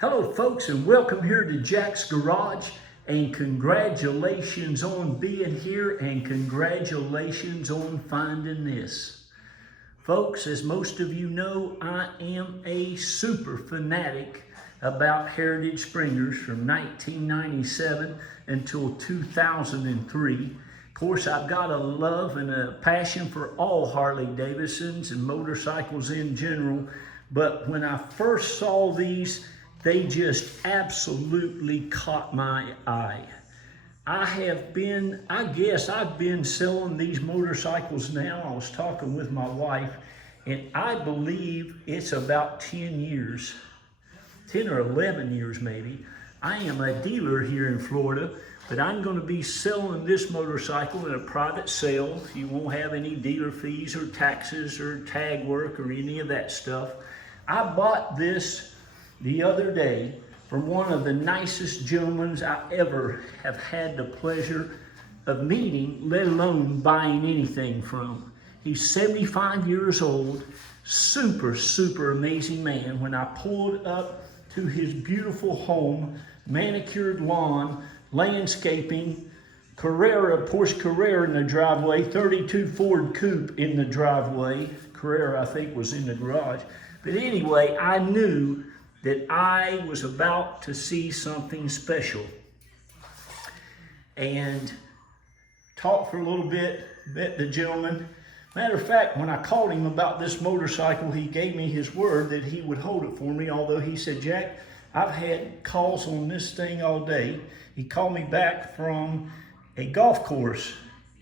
Hello folks, and welcome here to Jack's Garage, and congratulations on being here and congratulations on finding this. Folks, as most of you know, I am a super fanatic about Heritage Springers from 1997 until 2003. Of course, I've got a love and a passion for all Harley-Davidsons and motorcycles in general, but when I first saw these, they just absolutely caught my eye. I guess I've been selling these motorcycles now. I was talking with my wife, and I believe it's about 10 years, 10 or 11 years maybe. I am a dealer here in Florida, but I'm going to be selling this motorcycle in a private sale. You won't have any dealer fees or taxes or tag work or any of that stuff. I bought this the other day from one of the nicest gentlemen I ever have had the pleasure of meeting, let alone buying anything from. He's 75 years old, super amazing man. When I pulled up to his beautiful home, manicured lawn, landscaping, Porsche Carrera in the driveway, 32 Ford Coupe in the driveway. Carrera, I think, was in the garage. But anyway, I knew that I was about to see something special. And talked for a little bit, met the gentleman. Matter of fact, when I called him about this motorcycle, he gave me his word that he would hold it for me, although he said, Jack, I've had calls on this thing all day. He called me back from a golf course,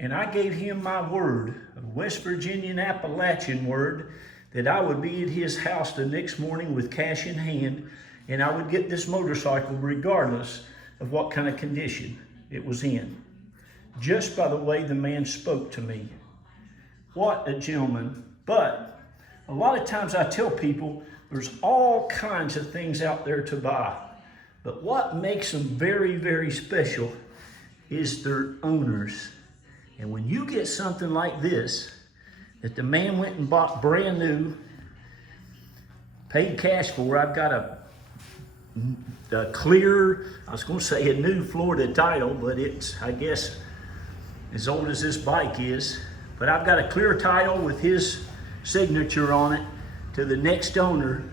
and I gave him my word, a West Virginian Appalachian word, that I would be at his house the next morning with cash in hand, and I would get this motorcycle regardless of what kind of condition it was in. Just by the way the man spoke to me. What a gentleman. But a lot of times I tell people there's all kinds of things out there to buy. But what makes them very special is their owners. And when you get something like this, that the man went and bought brand new, paid cash for. I've got a clear, I was going to say a new Florida title, but it's, I guess, as old as this bike is. But I've got a clear title with his signature on it to the next owner.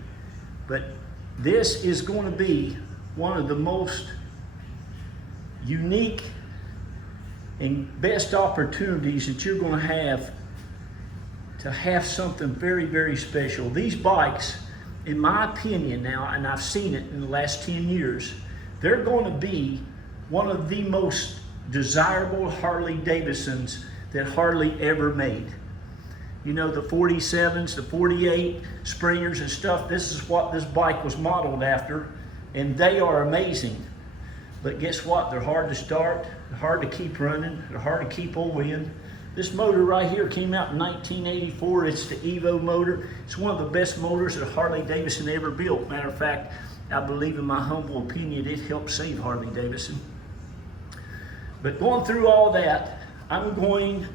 But this is going to be one of the most unique and best opportunities that you're going to have something very special. These bikes, in my opinion now, and I've seen it in the last 10 years, they're going to be one of the most desirable Harley-Davidsons that Harley ever made. You know, the 47s, the 48 Springers and stuff, this is what this bike was modeled after, and they are amazing. But guess what? They're hard to start, they're hard to keep running, they're hard to keep oil in. This motor right here came out in 1984. It's the Evo motor. It's one of the best motors that Harley-Davidson ever built. Matter of fact, I believe in my humble opinion, it helped save Harley-Davidson. But going through all that, I'm going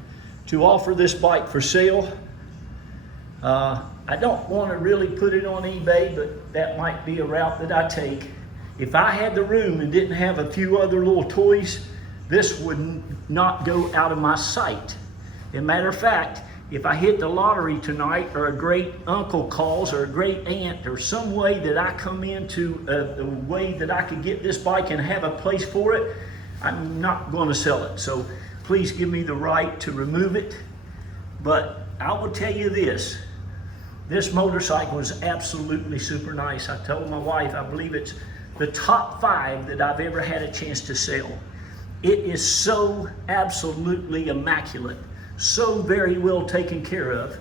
to offer this bike for sale. I don't want to really put it on eBay, but that might be a route that I take. If I had the room and didn't have a few other little toys, this would not go out of my sight. As a matter of fact, if I hit the lottery tonight, or a great uncle calls, or a great aunt, or some way that I come into a way that I could get this bike and have a place for it, I'm not going to sell it. So please give me the right to remove it. But I will tell you this motorcycle is absolutely super nice. I told my wife, I believe it's the top 5 that I've ever had a chance to sell. It is so absolutely immaculate, so very well taken care of.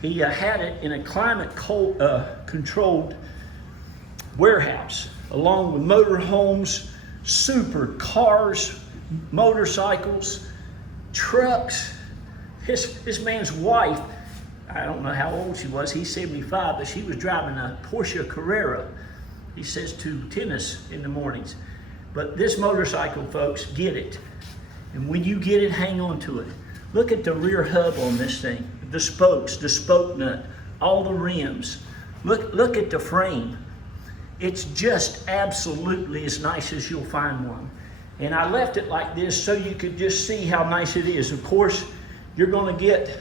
He had it in a climate-controlled warehouse, along with motorhomes, super cars, motorcycles, trucks. His man's wife, I don't know how old she was, he's 75, but she was driving a Porsche Carrera, he says, to tennis in the mornings. But this motorcycle, folks, get it. And when you get it, hang on to it. Look at the rear hub on this thing. The spokes, the spoke nut, all the rims. Look at the frame. It's just absolutely as nice as you'll find one. And I left it like this so you could just see how nice it is. Of course, you're going to get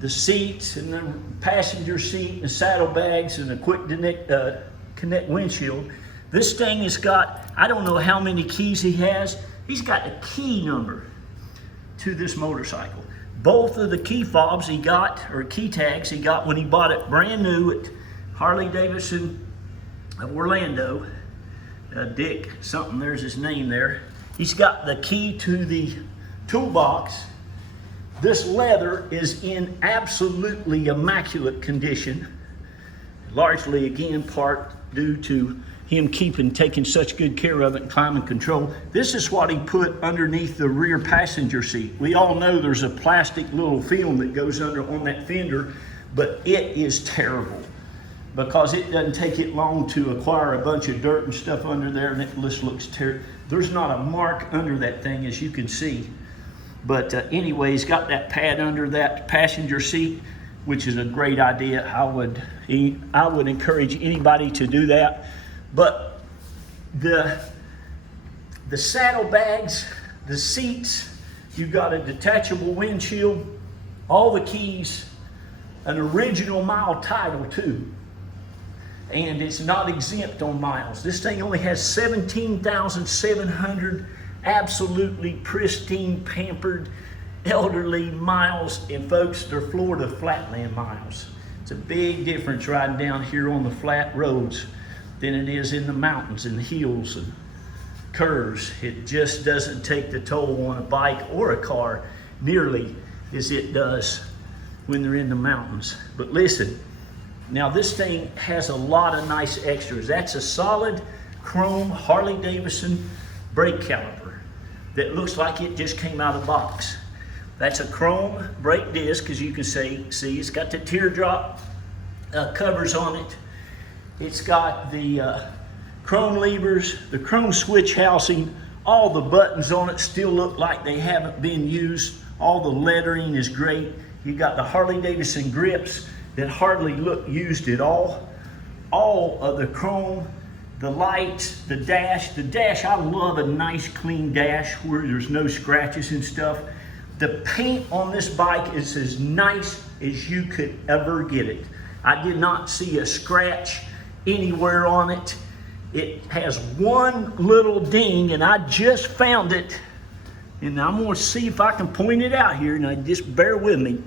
the seats and the passenger seat and the saddlebags and the quick connect windshield. This thing has got, I don't know how many keys he has. He's got a key number to this motorcycle. Both of the key fobs he got, or key tags he got when he bought it brand new at Harley-Davidson of Orlando. Dick something, there's his name there. He's got the key to the toolbox. This leather is in absolutely immaculate condition. Largely, again, part due to him taking such good care of it and climate control. This is what he put underneath the rear passenger seat. We all know there's a plastic little film that goes under on that fender, but it is terrible because it doesn't take it long to acquire a bunch of dirt and stuff under there, and it just looks terrible. There's not a mark under that thing, as you can see. But anyway, he's got that pad under that passenger seat, which is a great idea. I would encourage anybody to do that. But the saddlebags, the seats, you've got a detachable windshield, all the keys, an original mile title too. And it's not exempt on miles. This thing only has 17,700 absolutely pristine, pampered, elderly miles. And folks, they're Florida flatland miles. It's a big difference riding down here on the flat roads than it is in the mountains and hills and curves. It just doesn't take the toll on a bike or a car nearly as it does when they're in the mountains. But listen, now this thing has a lot of nice extras. That's a solid chrome Harley-Davidson brake caliper that looks like it just came out of the box. That's a chrome brake disc, as you can see. It's got the teardrop covers on it. It's got the chrome levers, the chrome switch housing. All the buttons on it still look like they haven't been used. All the lettering is great. You got the Harley-Davidson grips that hardly look used at all. All of the chrome, the lights, the dash. The dash, I love a nice clean dash where there's no scratches and stuff. The paint on this bike is as nice as you could ever get it. I did not see a scratch anywhere on it. It has one little ding, and I just found it, and I'm going to see if I can point it out here. Now just bear with me.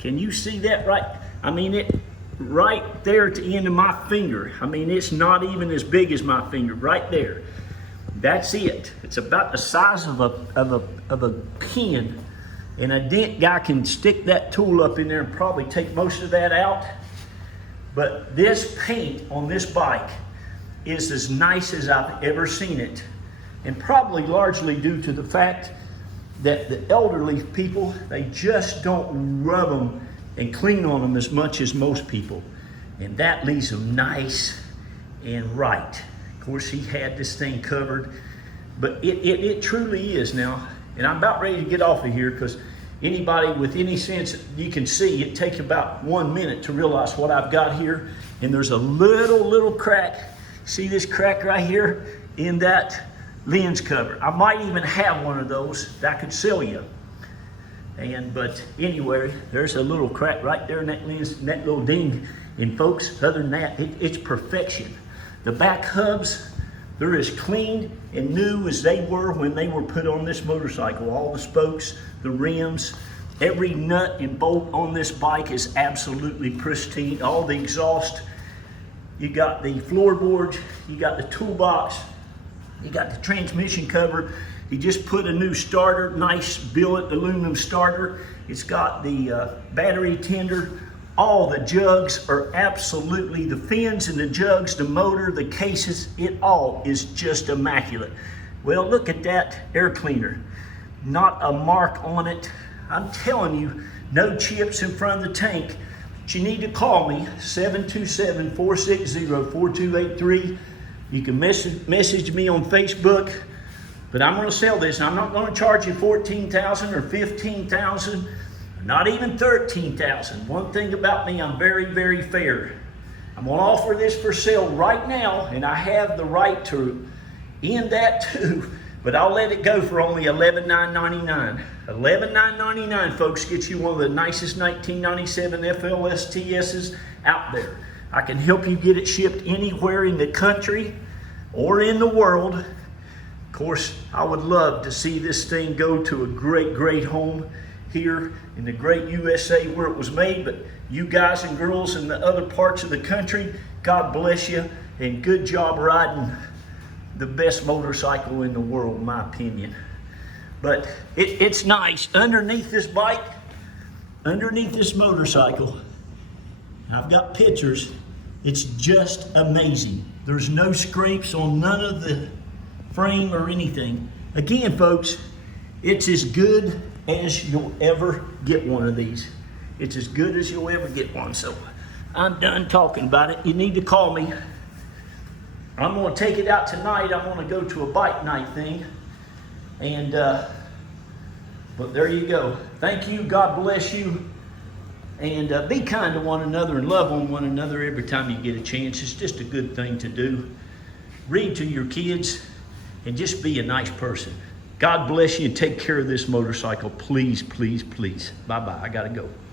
Can you see that right? I mean, it right there at the end of my finger. I mean, it's not even as big as my finger, right there. That's it. It's about the size of a pin, and a dent guy can stick that tool up in there and probably take most of that out. But this paint on this bike is as nice as I've ever seen it, and probably largely due to the fact that the elderly people, they just don't rub them and clean on them as much as most people, and that leaves them nice and right. Of course, he had this thing covered, but it truly is now. And I'm about ready to get off of here because anybody with any sense, you can see it takes about 1 minute to realize what I've got here. And there's a little crack. See this crack right here in that lens cover. I might even have one of those that I could sell you. But anyway, there's a little crack right there in that lens, in that little ding. And folks, other than that, it's perfection. The back hubs, they're as clean and new as they were when they were put on this motorcycle. All the spokes, the rims, every nut and bolt on this bike is absolutely pristine. All the exhaust, you got the floorboards, you got the toolbox, you got the transmission cover. He just put a new starter, nice billet aluminum starter. It's got the battery tender. All the jugs are absolutely, the fins and the jugs, the motor, the cases, it all is just immaculate. Well, look at that air cleaner. Not a mark on it. I'm telling you, no chips in front of the tank. But you need to call me, 727-460-4283. You can message me on Facebook. But I'm going to sell this. I'm not going to charge you $14,000 or $15,000, not even $13,000. One thing about me, I'm very, very fair. I'm going to offer this for sale right now, and I have the right to end that too, but I'll let it go for only $11,999. $11,999, folks, gets you one of the nicest 1997 FLSTSs out there. I can help you get it shipped anywhere in the country or in the world. Of course, I would love to see this thing go to a great, great home here in the great USA where it was made, but you guys and girls in the other parts of the country, God bless you, and good job riding the best motorcycle in the world, in my opinion. But it's nice. Underneath this bike, underneath this motorcycle, I've got pictures. It's just amazing. There's no scrapes on none of the frame or anything. Again, folks, it's as good as you'll ever get one of these. It's as good as you'll ever get one. So I'm done talking about it. You need to call me. I'm going to take it out tonight. I'm going to go to a bike night thing. And, but there you go. Thank you. God bless you. And be kind to one another and love on one another every time you get a chance. It's just a good thing to do. Read to your kids and just be a nice person. God bless you and take care of this motorcycle. Please, please, please. Bye-bye. I got to go.